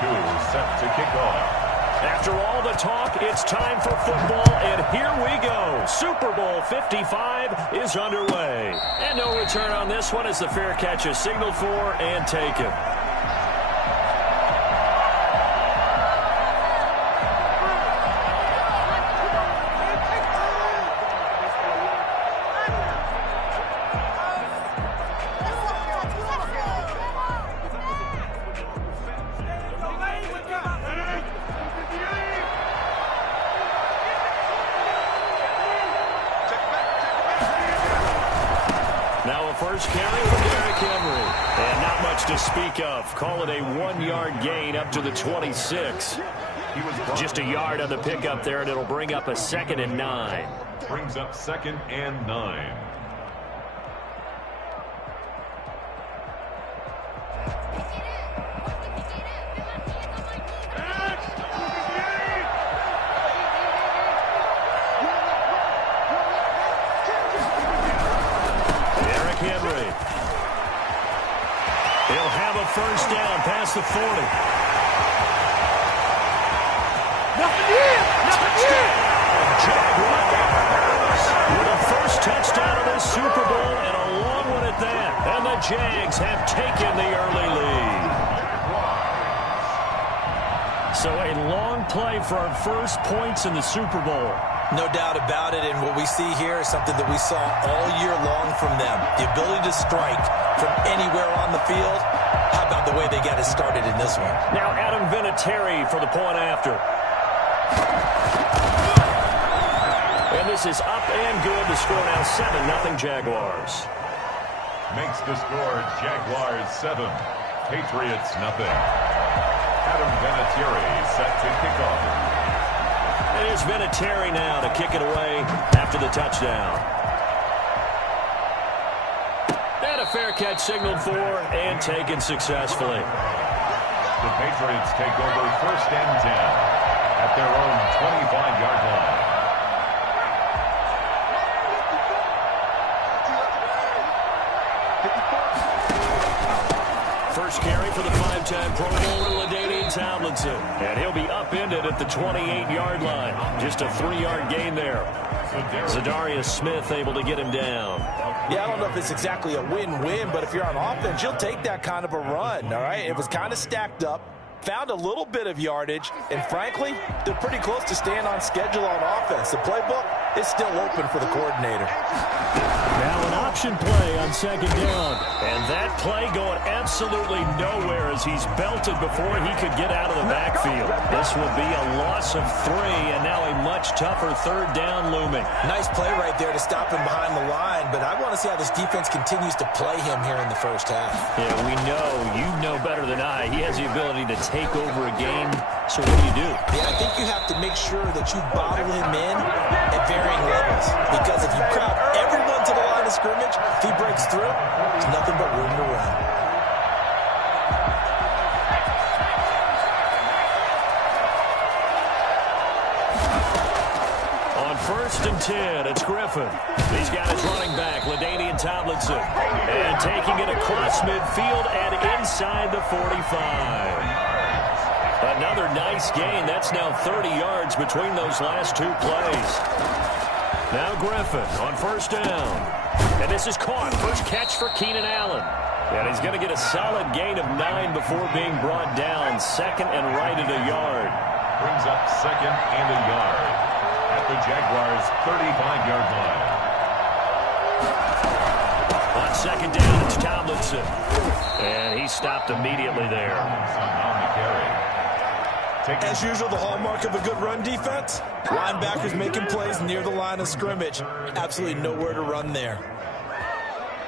set to kick off. After all the talk, it's time for football, and here we go. Super Bowl 55 is underway. And no return on this one as the fair catch is signaled for and taken. First carry for Derrick Henry. And not much to speak of. Call it a 1-yard gain up to the 26. Just a yard on the pickup there, and it'll bring up a 2nd and 9. Brings up 2nd and 9. First down past the 40. Nothing here! Nothing here! Jaguars with a first touchdown of this Super Bowl and a long one at that. And the Jags have taken the early lead. So a long play for our first points in the Super Bowl. No doubt about it, and what we see here is something that we saw all year long from them. The ability to strike from anywhere on the field. How about the way they got it started in this one? Now Adam Vinatieri for the point after. And this is up and good. The score now 7-0 Jaguars. Makes the score Jaguars 7, Patriots nothing. Adam Vinatieri set to kick off. And here's Vinatieri now to kick it away after the touchdown. And a fair catch signaled for and taken successfully. The Patriots take over 1st and 10 at their own 25-yard line. First carry for the 5-time Pro Bowler, LaDainian Tomlinson. And he'll be upended at the 28-yard line. Just a 3-yard gain there. Zadarius Smith able to get him down. Yeah, I don't know if it's exactly a win-win, but if you're on offense, you'll take that kind of a run, all right? It was kind of stacked up, found a little bit of yardage, and frankly, they're pretty close to staying on schedule on offense. The playbook is still open for the coordinator. Now an option play on 2nd down. And that play going absolutely nowhere as he's belted before he could get out of the backfield. This will be a loss of 3, and now a much tougher 3rd down looming. Nice play right there to stop him behind the line, but I want to see how this defense continues to play him here in the first half. Yeah, we know, you know better than I, he has the ability to take over a game. So what do? Yeah, I think you have to make sure that you bottle him in at varying levels, because if you crowd everyone to the line of scrimmage, if he breaks through, there's nothing but room to run. On 1st and 10, it's Griffin. He's got his running back, LaDainian Tomlinson. And taking it across midfield and inside the 45. Another nice gain. That's now 30 yards between those last 2 plays. Now Griffin on 1st down. And this is caught. First catch for Keenan Allen. And he's going to get a solid gain of 9 before being brought down. 2nd and right at a yard. Brings up 2nd and a yard at the Jaguars' 35-yard line. On 2nd down, it's Tomlinson. And he stopped immediately there. On the carry. As usual, the hallmark of a good run defense, linebackers making plays near the line of scrimmage. Absolutely nowhere to run there.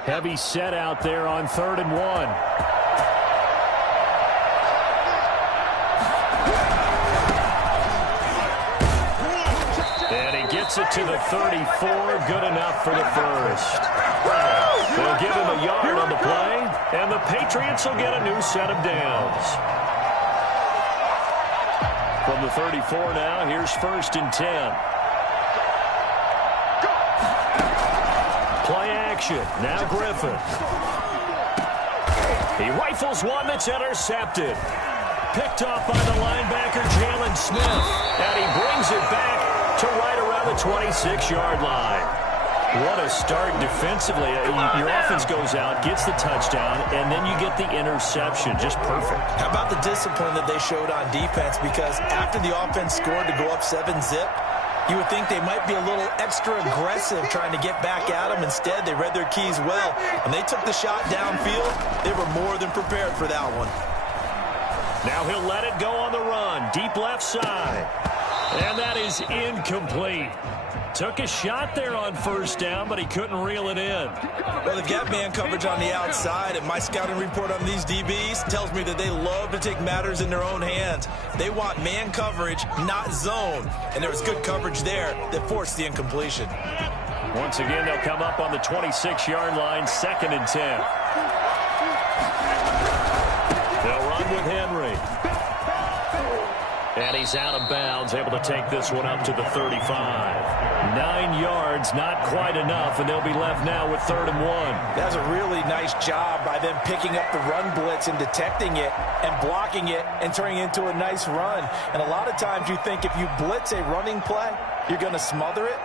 Heavy set out there on 3rd and 1. And he gets it to the 34. Good enough for the first. They'll give him a yard on the play, and the Patriots will get a new set of downs. From the 34 now, here's 1st and 10. Play action. Now Griffin. He rifles one that's intercepted. Picked off by the linebacker, Jalen Smith. And he brings it back to right around the 26-yard line. What a start defensively. Your offense goes out, gets the touchdown, and then you get the interception. Just perfect. How about the discipline that they showed on defense? Because after the offense scored to go up 7-zip, you would think they might be a little extra aggressive trying to get back at them. Instead, they read their keys well. When they took the shot downfield, they were more than prepared for that one. Now he'll let it go on the run. Deep left side. And that is incomplete. Took a shot there on first down, but he couldn't reel it in. Well, they've got man coverage on the outside, and my scouting report on these DBs tells me that they love to take matters in their own hands. They want man coverage, not zone. And there was good coverage there that forced the incompletion. Once again, they'll come up on the 26-yard line, 2nd and 10. They'll run with Henry. And he's out of bounds, able to take this one up to the 35. 9 yards, not quite enough, and they'll be left now with 3rd and 1. That's a really nice job by them picking up the run blitz and detecting it and blocking it and turning it into a nice run. And a lot of times you think if you blitz a running play, you're going to smother it.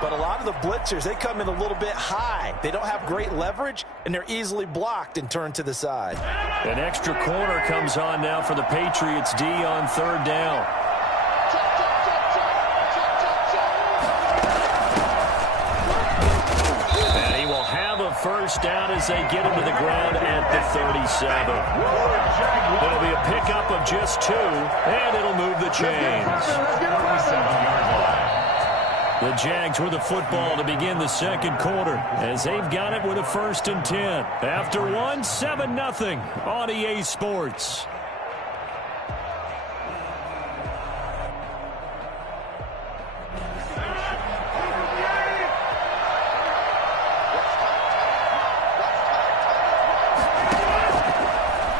But a lot of the blitzers, they come in a little bit high. They don't have great leverage, and they're easily blocked and turned to the side. An extra corner comes on now for the Patriots D on 3rd down. And he will have a first down as they get him to the ground at the 37. It'll be a pickup of just 2, and it'll move the chains. 47-yard line. The Jags with the football to begin the 2nd quarter as they've got it with a 1st and 10. After 1, 7-0 on EA Sports.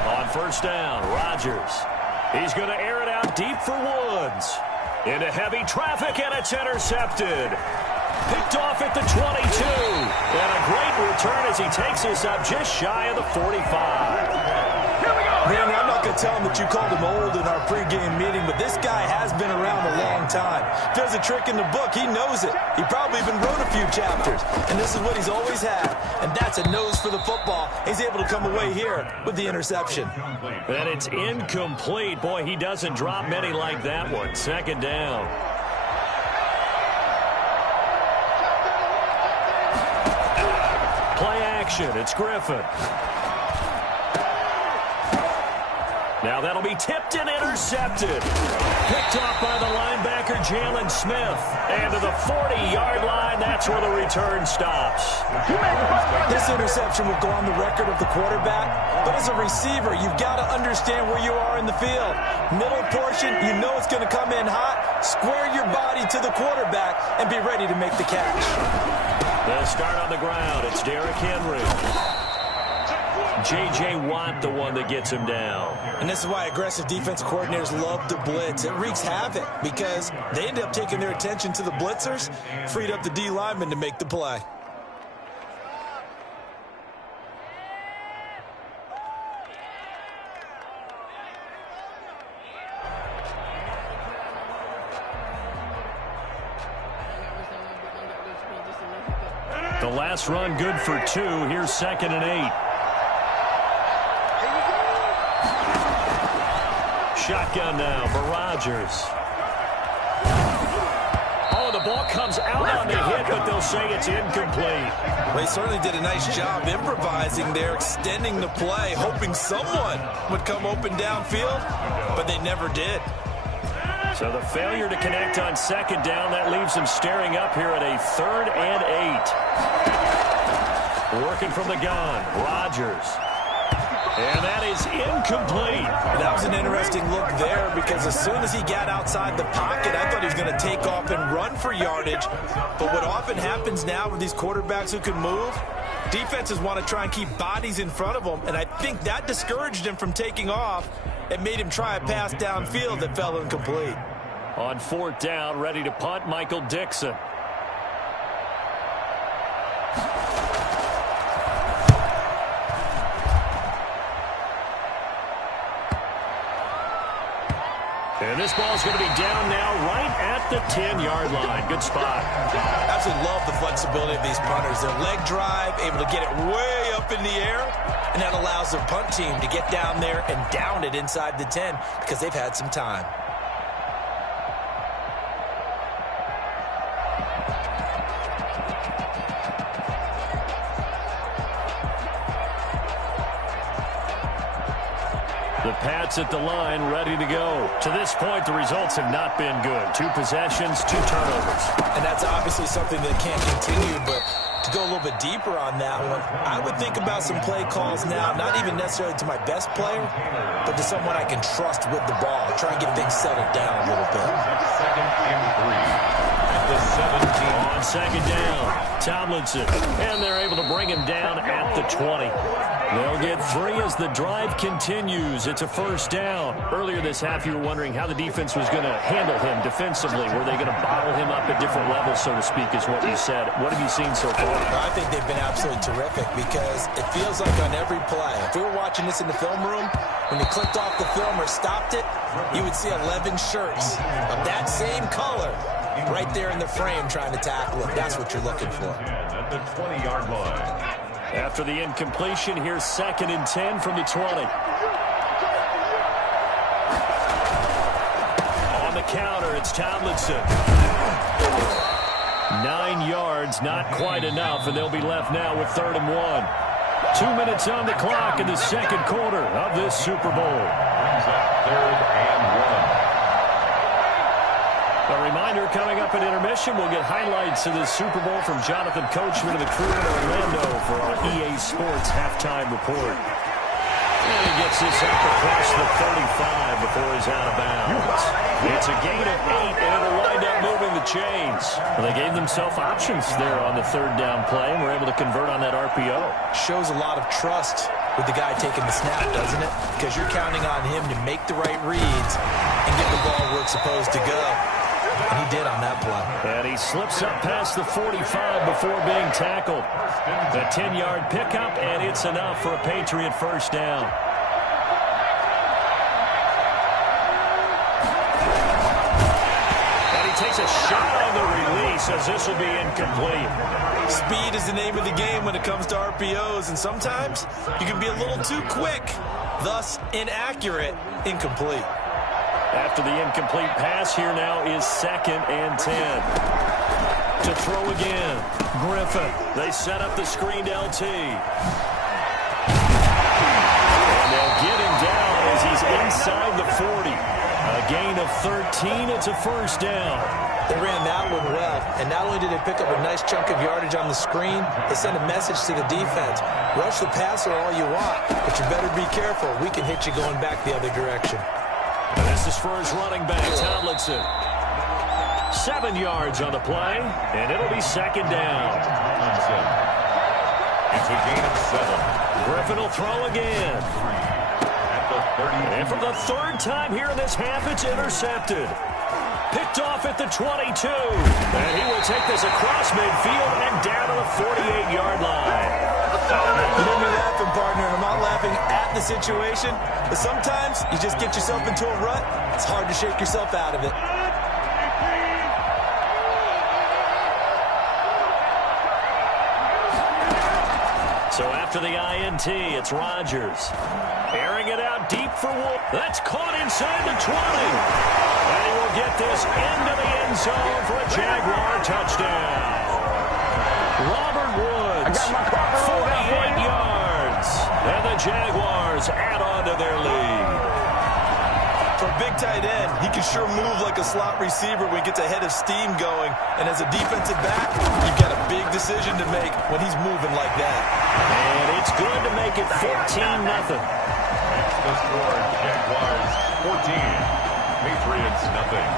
On 1st down, Rodgers. He's going to air it out deep for Woods. Into heavy traffic, and it's intercepted. Picked off at the 22. And a great return as he takes this up just shy of the 45. Man, I'm not going to tell him that you called him old in our pregame meeting, but this guy has been around a long time. If there's a trick in the book, he knows it. He probably even wrote a few chapters. And this is what he's always had. And that's a nose for the football. He's able to come away here with the interception. And it's incomplete. Boy, he doesn't drop many like that one. 2nd down. Play action. It's Griffin. Now that'll be tipped and intercepted. Picked off by the linebacker, Jalen Smith. And to the 40-yard line, that's where the return stops. This interception will go on the record of the quarterback, but as a receiver, you've got to understand where you are in the field. Middle portion, you know it's going to come in hot. Square your body to the quarterback and be ready to make the catch. They'll start on the ground. It's Derrick Henry. J.J. Watt, the one that gets him down. And this is why aggressive defensive coordinators love to blitz. It wreaks havoc because they end up taking their attention to the blitzers, freed up the D lineman to make the play. The last run good for 2. Here's 2nd and 8. Shotgun now for Rodgers. Oh, the ball comes out on the hit, but they'll say it's incomplete. They certainly did a nice job improvising there, extending the play, hoping someone would come open downfield, but they never did. So the failure to connect on 2nd down, that leaves them staring up here at a 3rd and 8. Working from the gun, Rodgers. And that is incomplete. That was an interesting look there because as soon as he got outside the pocket, I thought he was going to take off and run for yardage. But what often happens now with these quarterbacks who can move, defenses want to try and keep bodies in front of them, and I think that discouraged him from taking off and made him try a pass downfield that fell incomplete. On 4th down, ready to punt, Michael Dixon. And this ball's going to be down now right at the 10-yard line. Good spot. Absolutely love the flexibility of these punters. Their leg drive, able to get it way up in the air, and that allows their punt team to get down there and down it inside the 10 because they've had some time. The Pats at the line, ready to go. To this point, the results have not been good. 2 possessions, 2 turnovers. And that's obviously something that can't continue, but to go a little bit deeper on that one, I would think about some play calls now, not even necessarily to my best player, but to someone I can trust with the ball. Try and get things settled down a little bit. Second and 3 at the 17. On second down, Tomlinson. And they're able to bring him down at the 20. They'll get 3 as the drive continues. It's a first down. Earlier this half, you were wondering how the defense was going to handle him defensively. Were they going to bottle him up at different levels, so to speak, is what you said. What have you seen so far? I think they've been absolutely terrific because it feels like on every play, if we were watching this in the film room, when you clicked off the film or stopped it, you would see 11 shirts of that same color right there in the frame trying to tackle him. That's what you're looking for. At the 20-yard line. After the incompletion, here's 2nd and 10 from the 20. On the counter, it's Tomlinson. 9 yards, not quite enough, and they'll be left now with 3rd and 1. 2 minutes on the clock in the second quarter of this Super Bowl. Brings up 3rd and 1. A reminder, coming up at intermission, we'll get highlights of the Super Bowl from Jonathan Coachman and the crew in Orlando for our EA Sports halftime report. And he gets this up across the 35 before he's out of bounds. It's a gain of 8, and it'll wind up moving the chains. Well, they gave themselves options there on the 3rd down play, and were able to convert on that RPO. Shows a lot of trust with the guy taking the snap, doesn't it? Because you're counting on him to make the right reads and get the ball where it's supposed to go. And he did on that play. And he slips up past the 45 before being tackled. The 10-yard pickup, and it's enough for a Patriot first down. And he takes a shot on the release as this will be incomplete. Speed is the name of the game when it comes to RPOs, and sometimes you can be a little too quick, thus inaccurate, incomplete. After the incomplete pass, here now is 2nd and 10. To throw again, Griffin. They set up the screened LT. And they'll get him down as he's inside the 40. A gain of 13, it's a first down. They ran that one well, and not only did they pick up a nice chunk of yardage on the screen, they sent a message to the defense. Rush the passer all you want, but you better be careful. We can hit you going back the other direction. And this is for his running back, Tomlinson. 7 yards on the play, and it'll be 2nd down. It's a gain of 7. Griffin will throw again. At the 30. And for the 3rd time here in this half, it's intercepted. Picked off at the 22. And he will take this across midfield and down to the 48-yard line. You made me laughing, partner, and I'm not laughing at the situation, but sometimes you just get yourself into a rut. It's hard to shake yourself out of it. So after the INT, it's Rodgers. Airing it out deep for Wolf. That's caught inside the 20. And he will get this into the end zone for a Jaguar touchdown. Robert Woods, 48 yards. And the Jaguars add on to their lead. For a big tight end, he can sure move like a slot receiver when he gets a head of steam going. And as a defensive back, you've got a big decision to make when he's moving like that. And it's good to make it 14-0. That's the score. Jaguars 14. Patriots nothing.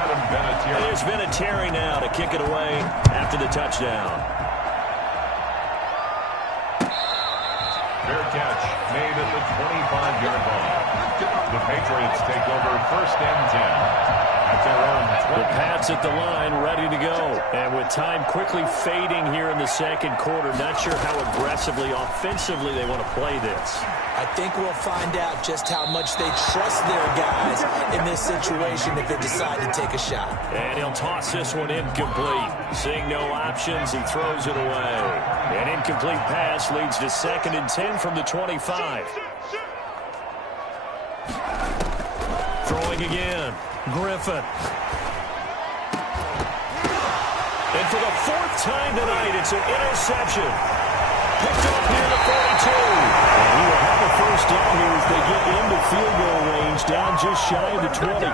Adam Vinatieri. There's Vinatieri now to kick it away after the touchdown. Fair catch made at the 25-yard line. The Patriots take over 1st and 10 at their own 20. The Pats at the line, ready to go. And with time quickly fading here in the second quarter, not sure how aggressively, offensively they want to play this. I think we'll find out just how much they trust their guys in this situation if they decide to take a shot. And he'll toss this one incomplete. Seeing no options, he throws it away. An incomplete pass leads to 2nd and 10 from the 25. Throwing again. Griffin. And for the 4th time tonight, it's an interception. Picked up here at the 42. And he will have a 1st down here as they get into field goal range, down just shy of the 20.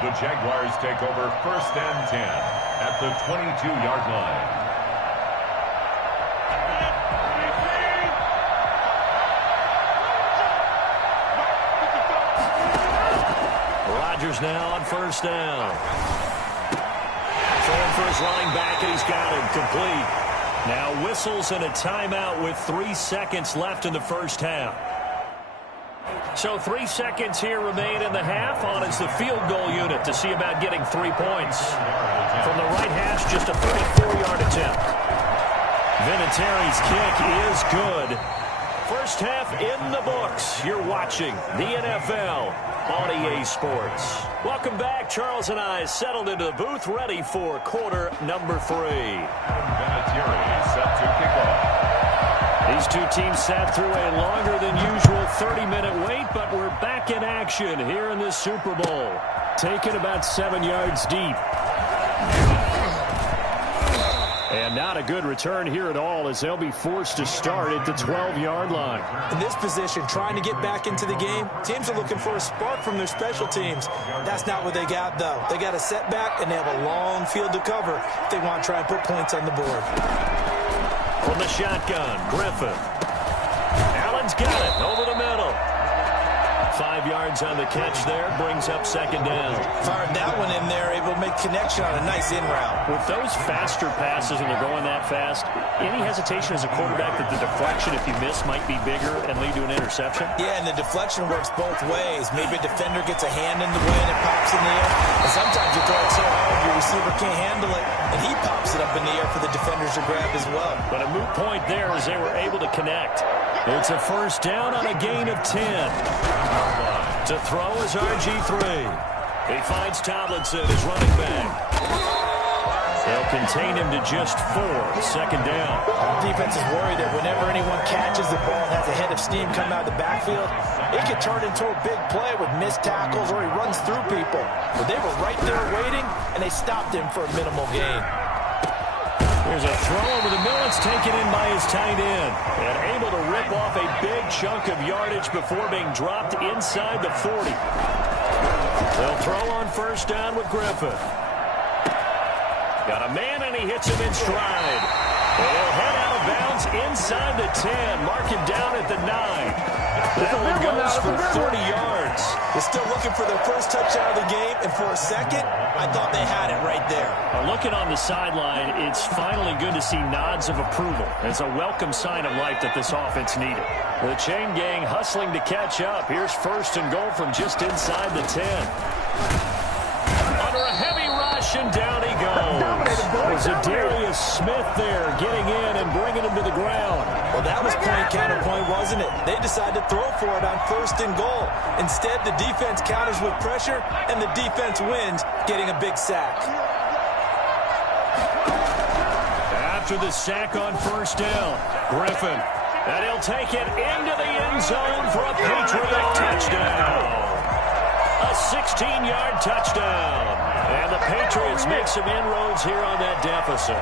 The Jaguars take over 1st and 10 at the 22-yard line. Rodgers now on 1st down. Throwing for his linebacker, he's got him complete. Now whistles and a timeout with 3 seconds left in the 1st half. So 3 seconds here remain in the half. On is the field goal unit to see about getting 3 points. From the right hash, just a 34-yard attempt. Vinatieri's kick is good. 1st half in the books. You're watching the NFL on EA Sports. Welcome back. Charles and I settled into the booth, ready for quarter number 3. Vinatieri set to kick off. These two teams sat through a longer than usual 30-minute wait, but we're back in action here in the Super Bowl. Taken about 7 yards deep. And not a good return here at all as they'll be forced to start at the 12-yard line. In this position, trying to get back into the game, teams are looking for a spark from their special teams. That's not what they got, though. They got a setback, and they have a long field to cover if they want to try and put points on the board. From the shotgun, Griffin. Allen's got it over the middle. 5 yards on the catch there, brings up 2nd down. Fired that one in there, able to make connection on a nice in route. With those faster passes and they're going that fast, any hesitation as a quarterback that the deflection, if you miss, might be bigger and lead to an interception? Yeah, and the deflection works both ways. Maybe a defender gets a hand in the way and it pops in the air. And sometimes you throw it so hard your receiver can't handle it, and he pops it up in the air for the defenders to grab as well. But a moot point there as they were able to connect. It's a 1st down on a gain of 10. To throw is RG3. He finds Tomlinson, his running back. They'll contain him to just 4. 2nd down. Defense is worried that whenever anyone catches the ball and has a head of steam coming out of the backfield, it could turn into a big play with missed tackles or he runs through people. But they were right there waiting, and they stopped him for a minimal gain. There's a throw over the middle. It's taken in by his tight end. And able to rip off a big chunk of yardage before being dropped inside the 40. They'll throw on 1st down with Griffin. Got a man, and he hits him in stride. And he'll head out of bounds inside the 10. Mark him down at the 9. That one goes for 30 yards. They're still looking for their 1st touchdown of the game, and for a second, I thought they had it right there. Looking on the sideline, it's finally good to see nods of approval. It's a welcome sign of life that this offense needed. The chain gang hustling to catch up. Here's 1st and goal from just inside the 10. Under a heavy rush, and down he goes. There's a Darius Smith there getting in and bringing him to the ground. Well, that was point counterpoint, wasn't it? They decided to throw for it on 1st and goal. Instead, the defense counters with pressure, and the defense wins, getting a big sack. After the sack on 1st down, Griffin. And he'll take it into the end zone for a Patriot touchdown. A 16-yard touchdown. And the Patriots make some inroads here on that deficit.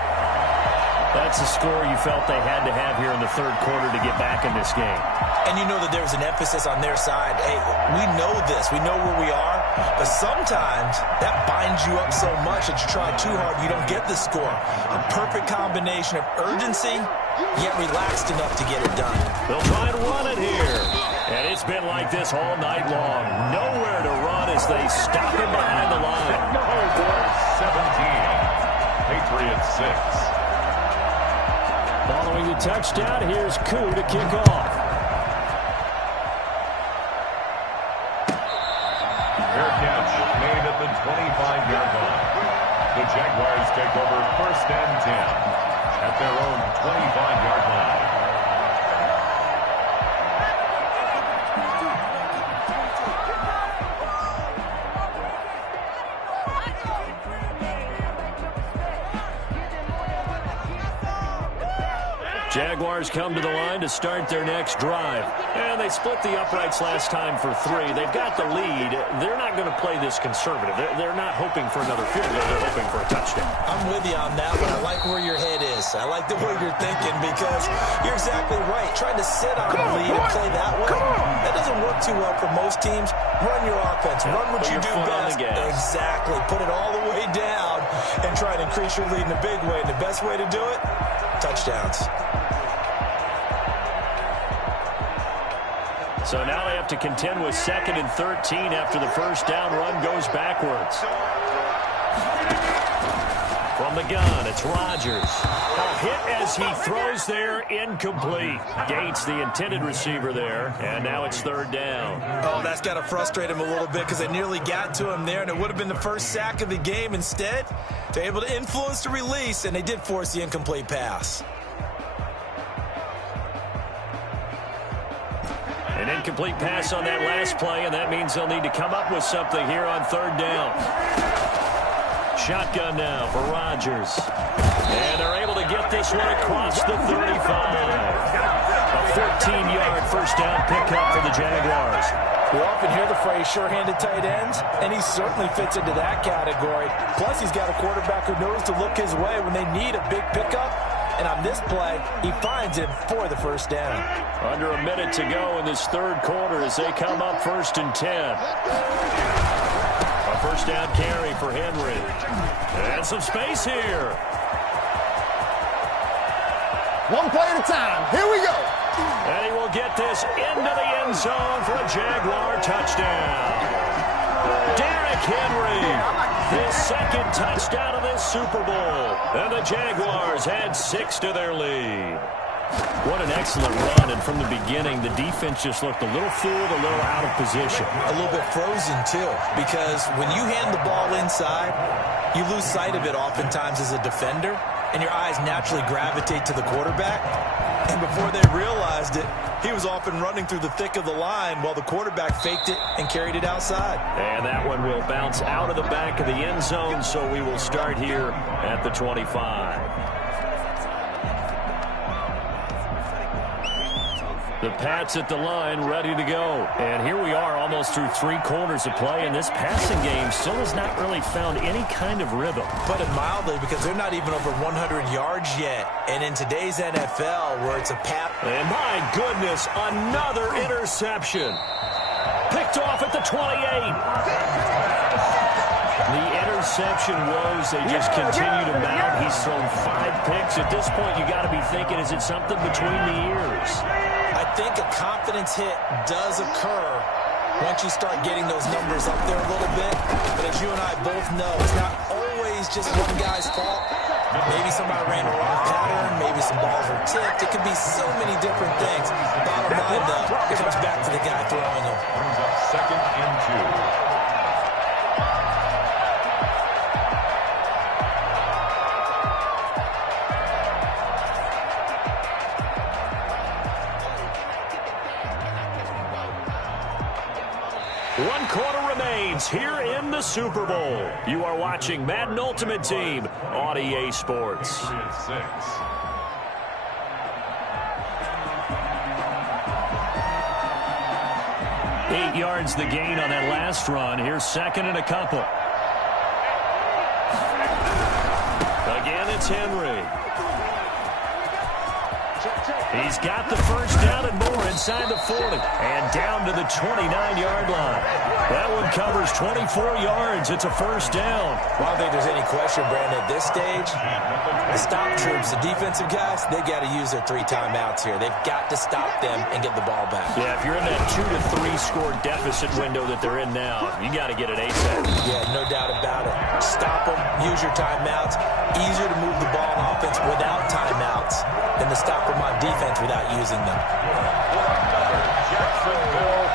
That's the score you felt they had to have here in the 3rd quarter to get back in this game. And you know that there was an emphasis on their side. Hey, we know this. We know where we are. But sometimes that binds you up so much that you try too hard, you don't get the score. A perfect combination of urgency, yet relaxed enough to get it done. They'll try and run it here. And it's been like this all night long. Nowhere to run as they stop him behind the line. 17. Patriots 6. touchdown. Here's Koo to kick off. Fair catch made at the 25-yard line. The Jaguars take over 1st and 10 at their own 25-yard line. Jaguars come to the line to start their next drive. And they split the uprights last time for 3. They've got the lead. They're not going to play this conservative. They're not hoping for another field goal. They're hoping for a touchdown. I'm with you on that one. I like where your head is. I like the way you're thinking because you're exactly right. Trying to sit on the lead and play that way, that doesn't work too well for most teams. Run your offense. Run what you do best. Exactly. Put it all the way down and try and increase your lead in a big way. And the best way to do it, touchdowns. So now they have to contend with 2nd and 13 after the first down run goes backwards. From the gun, it's Rodgers. A hit as he throws there, incomplete. Gates, the intended receiver there, and now it's 3rd down. Oh, that's got to frustrate him a little bit because they nearly got to him there, and it would have been the first sack of the game. Instead, they're able to influence the release, and they did force the incomplete pass. An incomplete pass on that last play, and that means they'll need to come up with something here on 3rd down. Shotgun now for Rodgers. And they're able to get this one across the 35. A 14-yard first down pickup for the Jaguars. We often hear the phrase sure-handed tight ends, and he certainly fits into that category. Plus, he's got a quarterback who knows to look his way when they need a big pickup. And on this play, he finds him for the first down. Under a minute to go in this 3rd quarter as they come up 1st and 10. A first down carry for Henry. And some space here. One play at a time. Here we go. And he will get this into the end zone for a Jaguar touchdown. Derrick Henry. His 2nd touchdown of this Super Bowl. And the Jaguars add 6 to their lead. What an excellent run. And from the beginning, the defense just looked a little fooled, a little out of position. A little bit frozen, too, because when you hand the ball inside, you lose sight of it oftentimes as a defender, and your eyes naturally gravitate to the quarterback. And before they realized it, he was off and running through the thick of the line while the quarterback faked it and carried it outside. And that one will bounce out of the back of the end zone, so we will start here at the 25. The Pats at the line, ready to go. And here we are almost through 3 quarters of play, and this passing game still has not really found any kind of rhythm. Put it mildly, because they're not even over 100 yards yet. And in today's NFL, where it's a pass. And my goodness, another interception. Picked off at the 28. The interception woes, they just continue to mount. He's thrown 5 picks. At this point, you got to be thinking, is it something between the ears? I think a confidence hit does occur once you start getting those numbers up there a little bit. But as you and I both know, it's not always just one guy's fault. Maybe somebody ran a wrong pattern. Maybe some balls were tipped. It could be so many different things. Bottom line, though, it comes back to the guy throwing them. Brings up 2nd and 2. One quarter remains here in the Super Bowl. You are watching Madden Ultimate Team on EA Sports. 8 yards the gain on that last run. Here's 2nd and a couple. Again, it's Henry. He's got the first down and more inside the 40. And down to the 29-yard line. That one covers 24 yards. It's a first down. Well, I don't think there's any question, Brandon, at this stage. The stop troops, the defensive guys, they've got to use their 3 timeouts here. They've got to stop them and get the ball back. Yeah, if you're in that 2 to 3 score deficit window that they're in now, you got to get it ASAP. Yeah, no doubt about it. Stop them, use your timeouts. Easier to move the ball on offense without timeouts than to stop them on yards without using them. Jacksonville,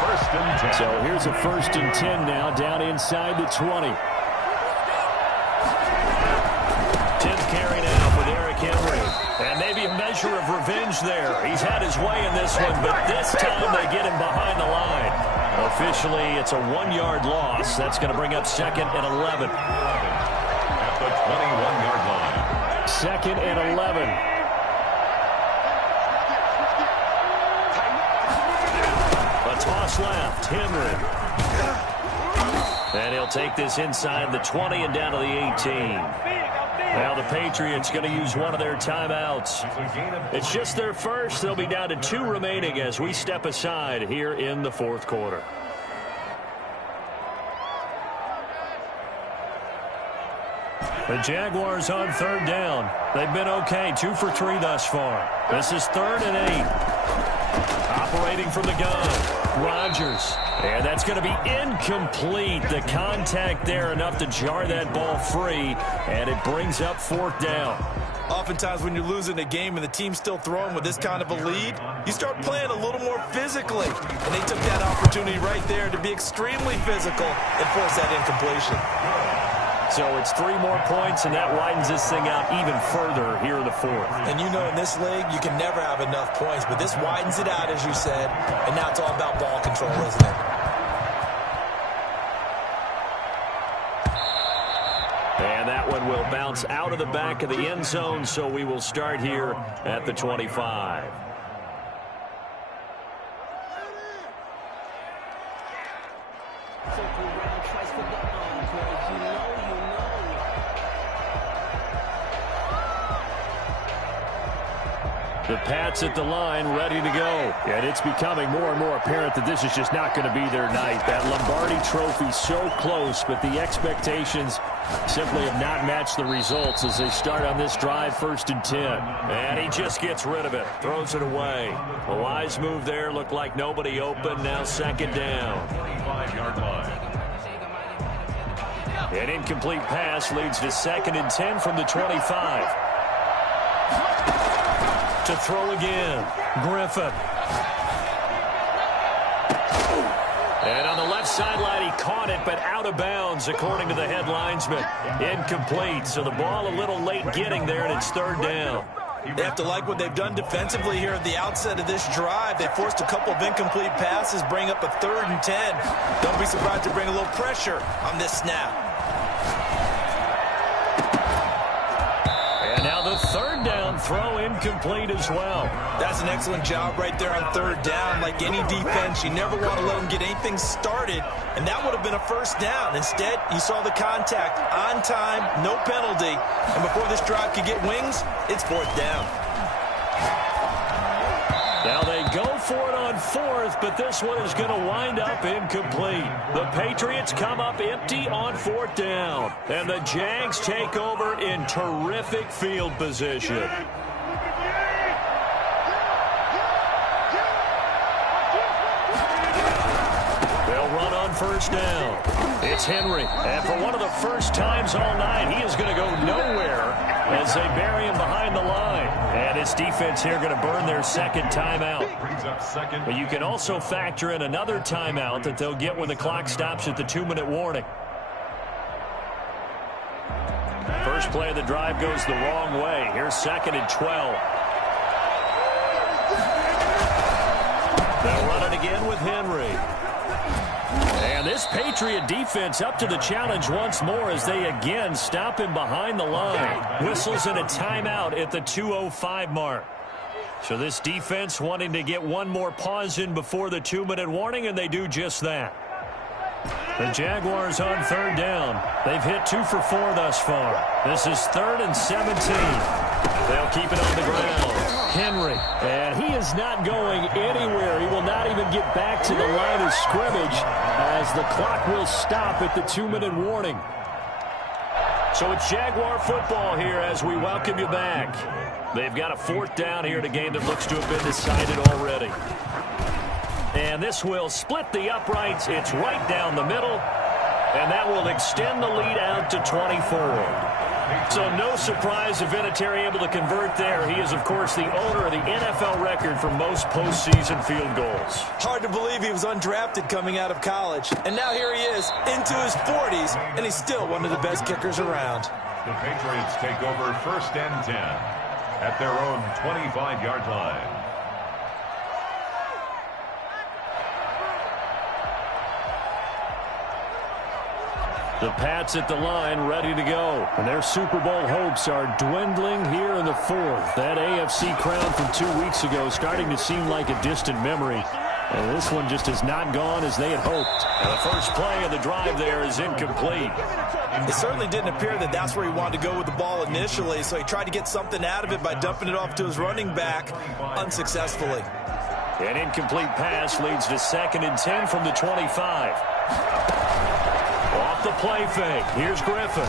1st and 10. So here's a 1st and 10 now, down inside the 20. 10th carry now for Derrick Henry. And maybe a measure of revenge there. He's had his way in this one, but this time they get him behind the line. Officially, it's a 1-yard loss. That's going to bring up 2nd and 11. At the 21-yard line. 2nd and 11. A toss left. Henry. And he'll take this inside the 20 and down to the 18. Now the Patriots going to use one of their timeouts. It's just their first. They'll be down to 2 remaining as we step aside here in the 4th quarter. The Jaguars on 3rd down. They've been okay, 2 for 3 thus far. This is 3rd and 8. Operating from the gun. Rodgers. And that's going to be incomplete. The contact there enough to jar that ball free. And it brings up 4th down. Oftentimes when you're losing a game and the team's still throwing with this kind of a lead, you start playing a little more physically. And they took that opportunity right there to be extremely physical and force that incompletion. So it's 3 more points, and that widens this thing out even further here in the 4th. And you know in this league, you can never have enough points, but this widens it out, as you said, and now it's all about ball control, isn't it? And that one will bounce out of the back of the end zone, so we will start here at the 25. The Pats at the line, ready to go. And it's becoming more and more apparent that this is just not going to be their night. That Lombardi trophy so close, but the expectations simply have not matched the results as they start on this drive, 1st and 10. And he just gets rid of it, throws it away. A wise move there, looked like nobody open, now 2nd down. 25-yard line. An incomplete pass leads to 2nd and 10 from the 25. To throw again, Griffin. And on the left sideline, he caught it, but out of bounds, according to the head linesman. Incomplete, so the ball a little late getting there, and it's 3rd down. They have to like what they've done defensively here at the outset of this drive. They forced a couple of incomplete passes, bring up a 3rd and 10. Don't be surprised to bring a little pressure on this snap. And now the 3rd down throw incomplete as well. That's an excellent job right there on 3rd down. Like any defense, you never want to let them get anything started, and that would have been a 1st down. Instead, you saw the contact on time, no penalty, and before this drive could get wings, it's 4th down. Now they go for it on 4th, but this one is going to wind up incomplete. The Patriots come up empty on 4th down, and the Jags take over in terrific field position. They'll run on 1st down. It's Henry, and for one of the first times all night, he is going to go nowhere as they bury him behind the line. And his defense here going to burn their 2nd timeout. But you can also factor in another timeout that they'll get when the clock stops at the 2-minute warning. First play of the drive goes the wrong way. Here's 2nd and 12. They'll run it again with Henry. And this Patriot defense up to the challenge once more as they again stop him behind the line. Whistles in a timeout at the 2:05 mark. So this defense wanting to get one more pause in before the 2-minute warning, and they do just that. The Jaguars on 3rd down. They've hit 2 for 4 thus far. This is 3rd and 17. They'll keep it on the ground. Henry, and he is not going anywhere. He will not even get back to the line of scrimmage as the clock will stop at the 2-minute warning. So it's Jaguar football here as we welcome you back. They've got a 4th down here in a game that looks to have been decided already. And this will split the uprights. It's right down the middle. And that will extend the lead out to 24. So no surprise if Vinatieri able to convert there. He is, of course, the owner of the NFL record for most postseason field goals. Hard to believe he was undrafted coming out of college. And now here he is, into his 40s, and he's still one of the best kickers around. The Patriots take over 1st and 10 at their own 25-yard line. The Pats at the line, ready to go. And their Super Bowl hopes are dwindling here in the 4th. That AFC crown from 2 weeks ago starting to seem like a distant memory. And this one just has not gone as they had hoped. And the first play of the drive there is incomplete. It certainly didn't appear that that's where he wanted to go with the ball initially, so he tried to get something out of it by dumping it off to his running back unsuccessfully. An incomplete pass leads to 2nd and 10 from the 25. Off the play fake. Here's Griffin.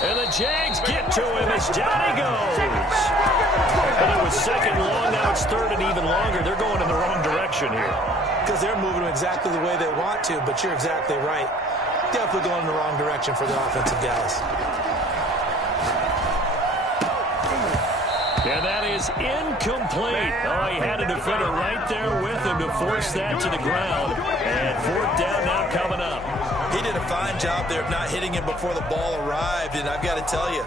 And the Jags get to him as down he goes. And it was 2nd and long. Now it's 3rd and even longer. They're going in the wrong direction here. Because they're moving exactly the way they want to, but you're exactly right. Definitely going in the wrong direction for the offensive guys. And that is incomplete. Oh, he had a defender right there with him to force that to the ground. And 4th down now coming up. He did a fine job there of not hitting him before the ball arrived, and I've got to tell you,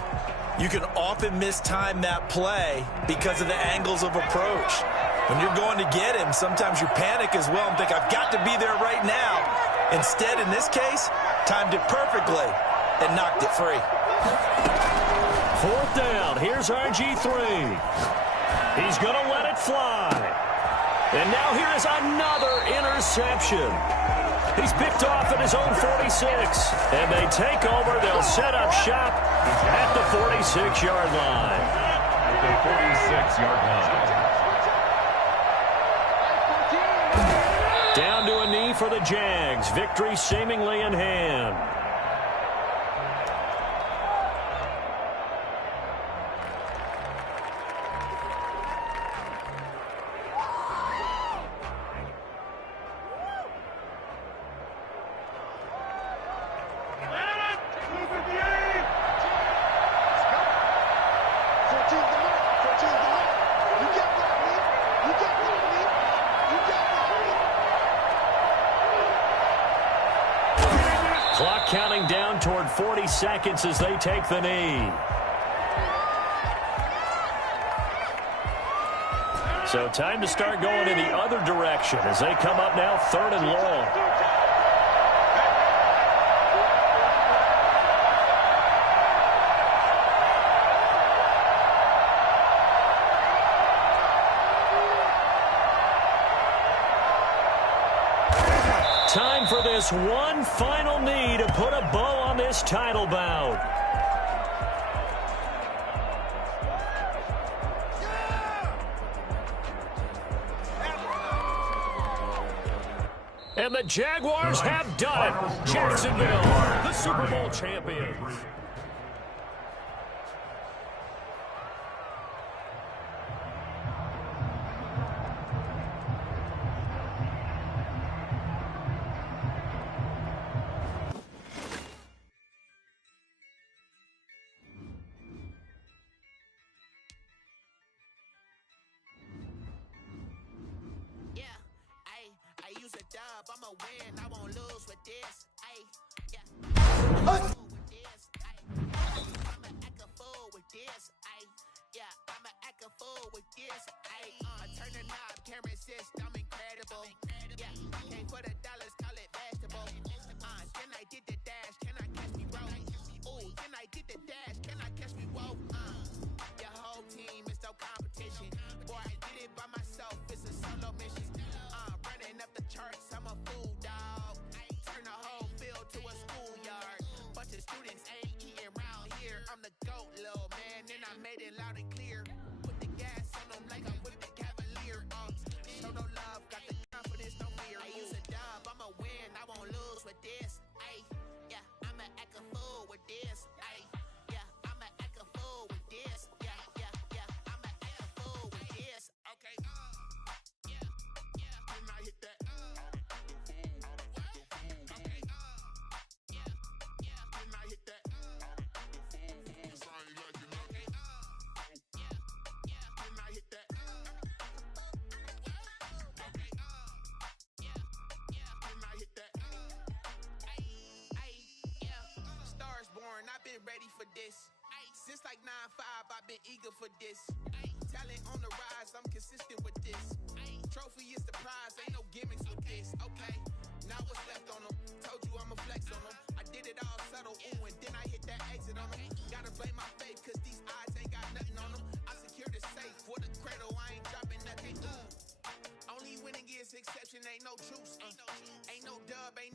you can often mistime that play because of the angles of approach. When you're going to get him, sometimes you panic as well and think, I've got to be there right now. Instead, in this case, timed it perfectly and knocked it free. 4th down. Here's RG3. He's going to let it fly. And now here is another interception. He's picked off at his own 46. And they take over. They'll set up shop at the 46-yard line. At the 46-yard line. Down to a knee for the Jags. Victory seemingly in hand. Clock counting down toward 40 seconds as they take the knee. So time to start going in the other direction as they come up now 3rd and long. Time for this one final knee to put a bow on this title bout. And the Jaguars have done it. Jacksonville, the Super Bowl champions. I'ma win, I won't lose with this. I'ma act a fool with this. I'ma act a fool with this. Turn the knob, camera assist, I'm incredible. Came for the dollars, call it vegetable. Then I did the dash, can I catch me roll? Ooh, then I did the dash, can I catch me roll? Your whole team is no competition. Boy, I did it by myself, it's a solo mission. Running up the charts, I'm a fool, dog. Turn the whole field to a schoolyard. Bunch of students ain't eating round here. I'm the GOAT, little man, and I made it loud and clear. Put the gas on them like I'm with the Cavalier. Show no love, got the confidence, no fear. learn, I've been ready for this. Since like 9-5, I've been eager for this. Talent on the rise, I'm consistent with this. Trophy is the prize, ain't no gimmicks with this. Okay, now what's left on them? Told you I'ma flex on them.